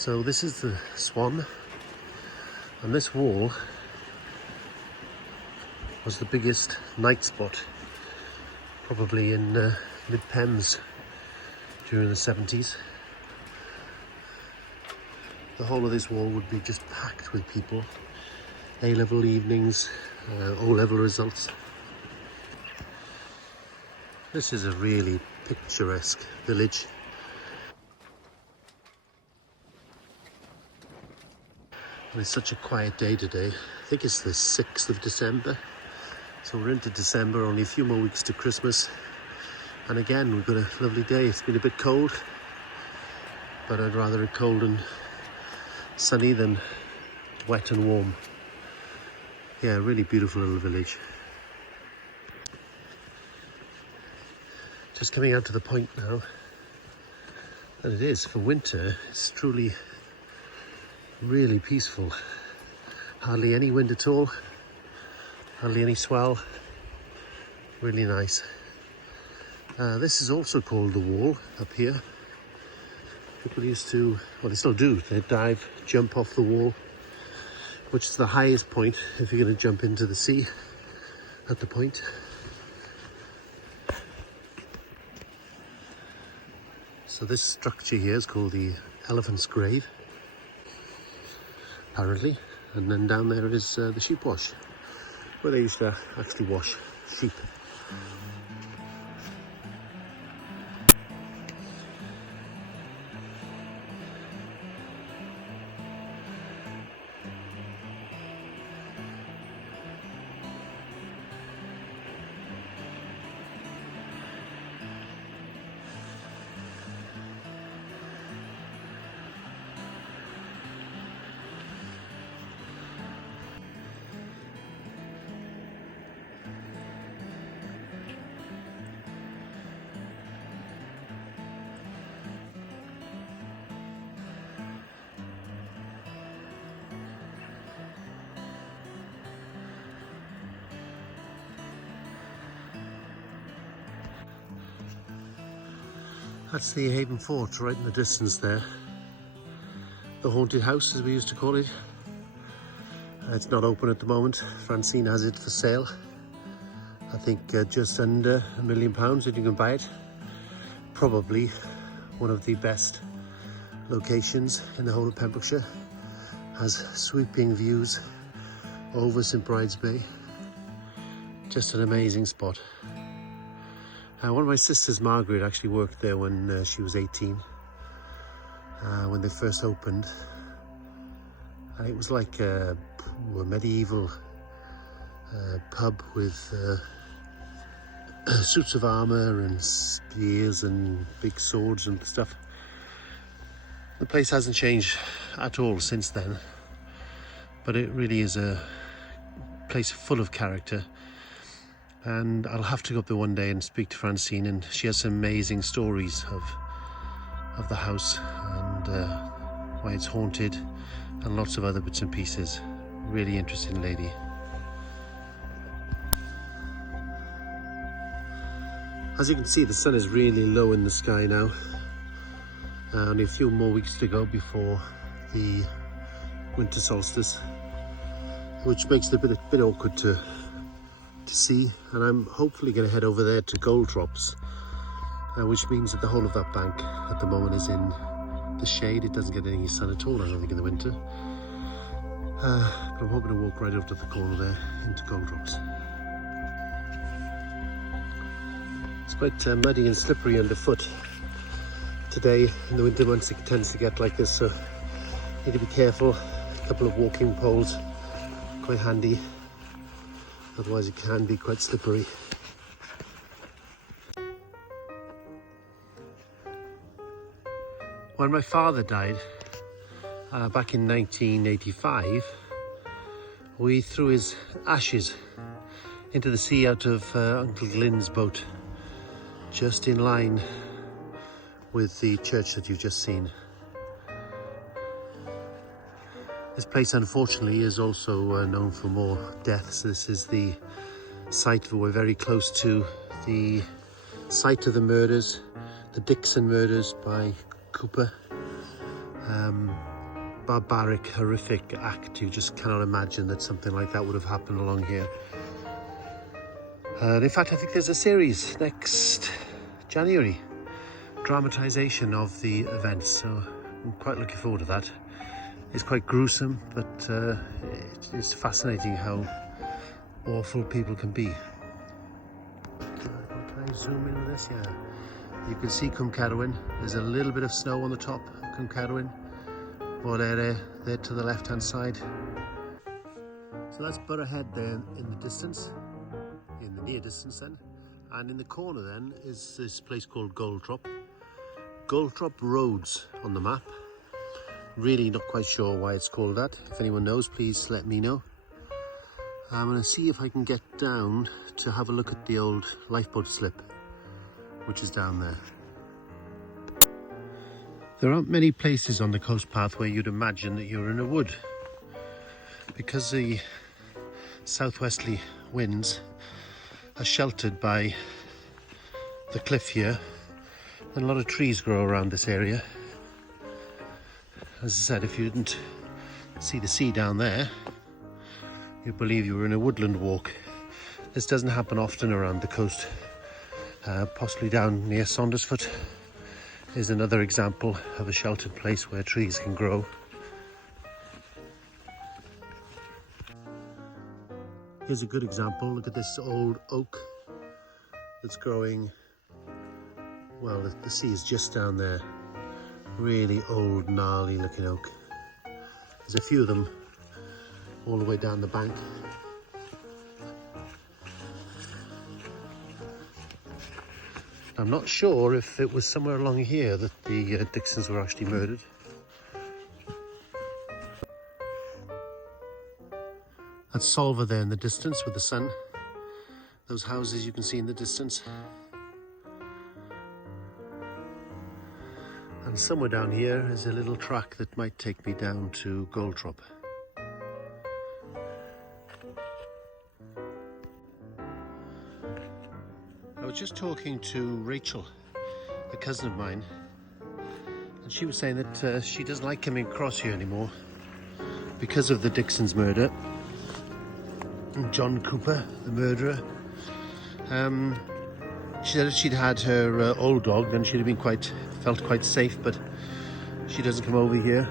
So this is the Swan, and this wall was the biggest night spot probably in mid-Thames during the 70s. The whole of this wall would be just packed with people. A-level evenings, O-level results. This is a really picturesque village. And it's such a quiet day today. I think it's the 6th of December. So we're into December, only a few more weeks to Christmas. And again, we've got a lovely day. It's been a bit cold, but I'd rather it cold and sunny than wet and warm. Yeah, really beautiful little village. Just coming out to the point now. And it is, for winter, it's truly really peaceful. Hardly any wind at all. Hardly any swell. Really nice. This is also called the Wall up here. People used to, well, they still do, they dive, jump off the wall, which is the highest point if you're going to jump into the sea at the point. So this structure here is called the Elephant's Grave, apparently, and then down there is the sheep wash, where they used to actually wash sheep. That's the Haven Fort right in the distance there. The haunted house, as we used to call it. It's not open at the moment. Francine has it for sale. I think just under £1 million if you can buy it. Probably one of the best locations in the whole of Pembrokeshire. Has sweeping views over St Bride's Bay. Just an amazing spot. One of my sisters, Margaret, actually worked there when she was 18, when they first opened. And it was like a medieval pub with suits of armour and spears and big swords and stuff. The place hasn't changed at all since then, but it really is a place full of character. And I'll have to go up there one day and speak to Francine, and she has some amazing stories of the house and why it's haunted and lots of other bits and pieces. Really interesting lady. As you can see, the sun is really low in the sky now. Only a few more weeks to go before the winter solstice, which makes it a bit awkward to see. And I'm hopefully going to head over there to Gold Drops, which means that the whole of that bank at the moment is in the shade. It doesn't get any sun at all, I don't think, in the winter. But I'm hoping to walk right over to the corner there into Gold Drops. It's quite muddy and slippery underfoot today. In the winter months it tends to get like this, so need to be careful. A couple of walking poles, quite handy. Otherwise it can be quite slippery. When my father died back in 1985, we threw his ashes into the sea out of Uncle Glyn's boat, just in line with the church that you've just seen. This place, unfortunately, is also known for more deaths. This is the site where we're very close to the site of the murders, the Dixon murders by Cooper. barbaric, horrific act. You just cannot imagine that something like that would have happened along here. And in fact, I think there's a series next January, dramatisation of the events, so I'm quite looking forward to that. It's quite gruesome, but it's fascinating how awful people can be. Can I zoom in with this? Yeah. You can see Cwm Cerwyn. There's a little bit of snow on the top of Cwm Cerwyn. More area there to the left hand side. So that's Borough Head there in the distance, in the near distance then. And in the corner then is this place called Goldtrop. Goldtrop Roads on the map. Really not quite sure why it's called that. If anyone knows, please let me know. I'm going to see if I can get down to have a look at the old lifeboat slip, which is down there. There aren't many places on the coast path where you'd imagine that you're in a wood. Because the southwesterly winds are sheltered by the cliff here, and a lot of trees grow around this area. As I said, if you didn't see the sea down there, you'd believe you were in a woodland walk. This doesn't happen often around the coast. Possibly down near Saundersfoot is another example of a sheltered place where trees can grow. Here's a good example. Look at this old oak that's growing. Well, the sea is just down there. Really old, gnarly looking oak. There's a few of them all the way down the bank. I'm not sure if it was somewhere along here that the Dixons were actually murdered. That's Solva there in the distance with the sun. Those houses you can see in the distance. And somewhere down here is a little track that might take me down to Goldtrop. I was just talking to Rachel, a cousin of mine, and she was saying that she doesn't like coming across here anymore because of the Dixons murder. And John Cooper, the murderer. She said if she'd had her old dog, then she'd have felt quite safe, but she doesn't come over here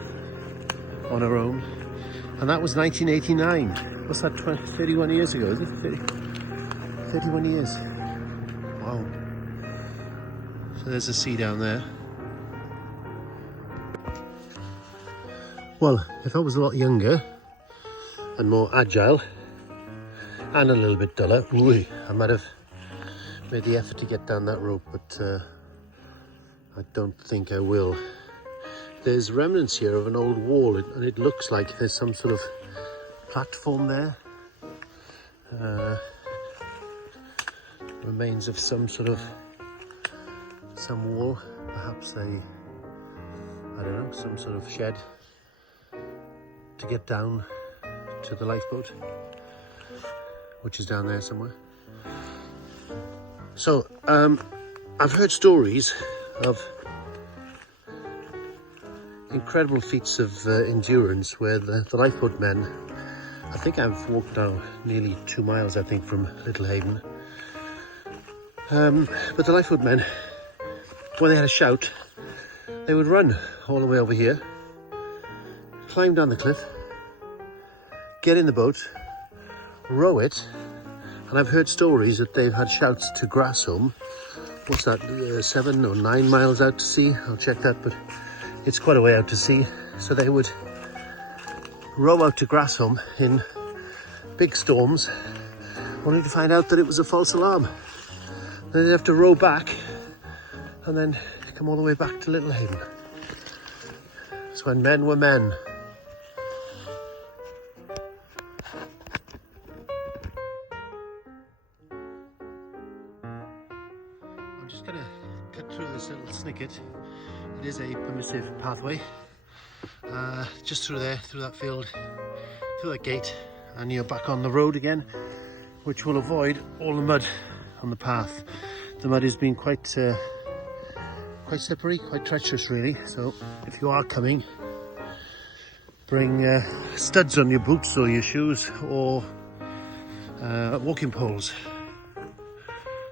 on her own. And that was 1989. What's that, 31 years ago, is it? 31 years. Wow. So there's the sea down there. Well, if I was a lot younger and more agile and a little bit duller, I might have made the effort to get down that rope, but I don't think I will. There's remnants here of an old wall, and it looks like there's some sort of platform there. Remains of some wall, perhaps I don't know, some sort of shed to get down to the lifeboat, which is down there somewhere. So I've heard stories of incredible feats of endurance where the lifeboat men, I think I've walked now nearly 2 miles, I think, from Littlehaven. But the lifeboat men, when they had a shout, they would run all the way over here, climb down the cliff, get in the boat, row it, and I've heard stories that they've had shouts to Grasholm. What's that, 7 or 9 miles out to sea? I'll check that, but it's quite a way out to sea. So they would row out to Grasholm in big storms, only to find out that it was a false alarm. Then they'd have to row back and then come all the way back to Littlehaven. It's when men were men. I'm just going to cut through this little snicket. It is a permissive pathway. Just through there, through that field, through that gate, and you're back on the road again, which will avoid all the mud on the path. The mud has been quite slippery, quite treacherous really, so if you are coming, bring studs on your boots or your shoes, or walking poles.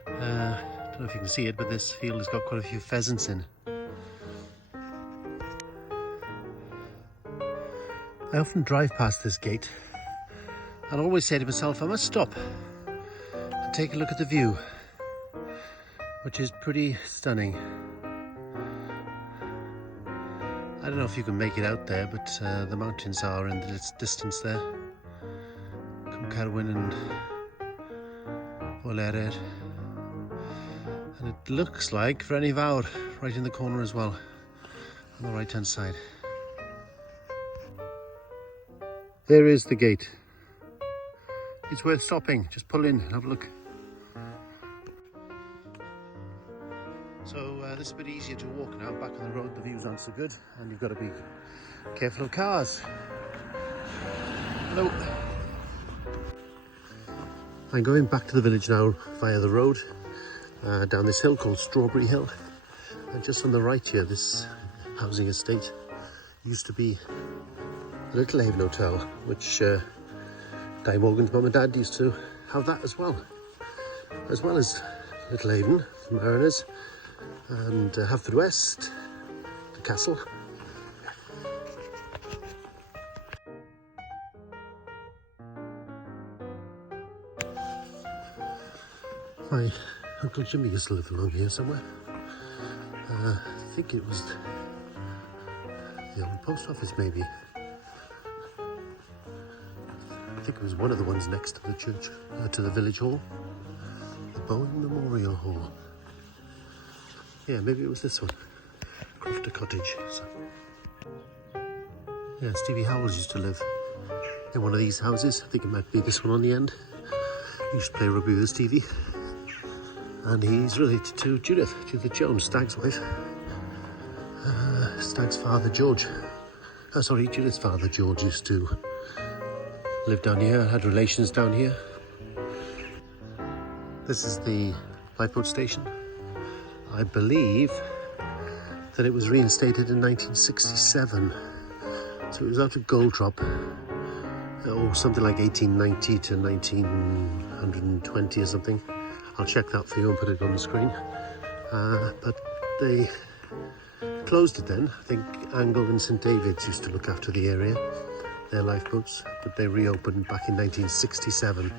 I don't know if you can see it, but this field has got quite a few pheasants in. I often drive past this gate and always say to myself, I must stop and take a look at the view, which is pretty stunning. I don't know if you can make it out there, but the mountains are in the distance there. Cumcarwyn and Woodland. And it looks like Frenny Fawr right in the corner as well, on the right hand side. There is the gate. It's worth stopping, just pull in and have a look. So this is a bit easier to walk now. Back on the road the views aren't so good, and you've got to be careful of cars. Hello. I'm going back to the village now via the road, down this hill called Strawberry Hill. And just on the right here, this housing estate used to be the Little Haven Hotel, which Di Morgan's mum and dad used to have that as well as Little Haven, the Mariners, and Haverfordwest, the castle. My Uncle Jimmy used to live along here somewhere. I think it was the old post office, maybe. I think it was one of the ones next to the church, to the village hall, the Bowen Memorial Hall. Yeah, maybe it was this one, Crofter Cottage. So, yeah, Stevie Howells used to live in one of these houses. I think it might be this one on the end. He used to play rugby with Stevie. And he's related to Judith Jones, Stag's wife. Stag's father, George. Judith's father, George, used to live down here, had relations down here. This is the Lifeboat station. I believe that it was reinstated in 1967. So it was out of Goldrop, or something like 1890 to 1920 or something. I'll check that for you and put it on the screen. But they closed it then. I think Angle and St David's used to look after the area, their lifeboats, but they reopened back in 1967.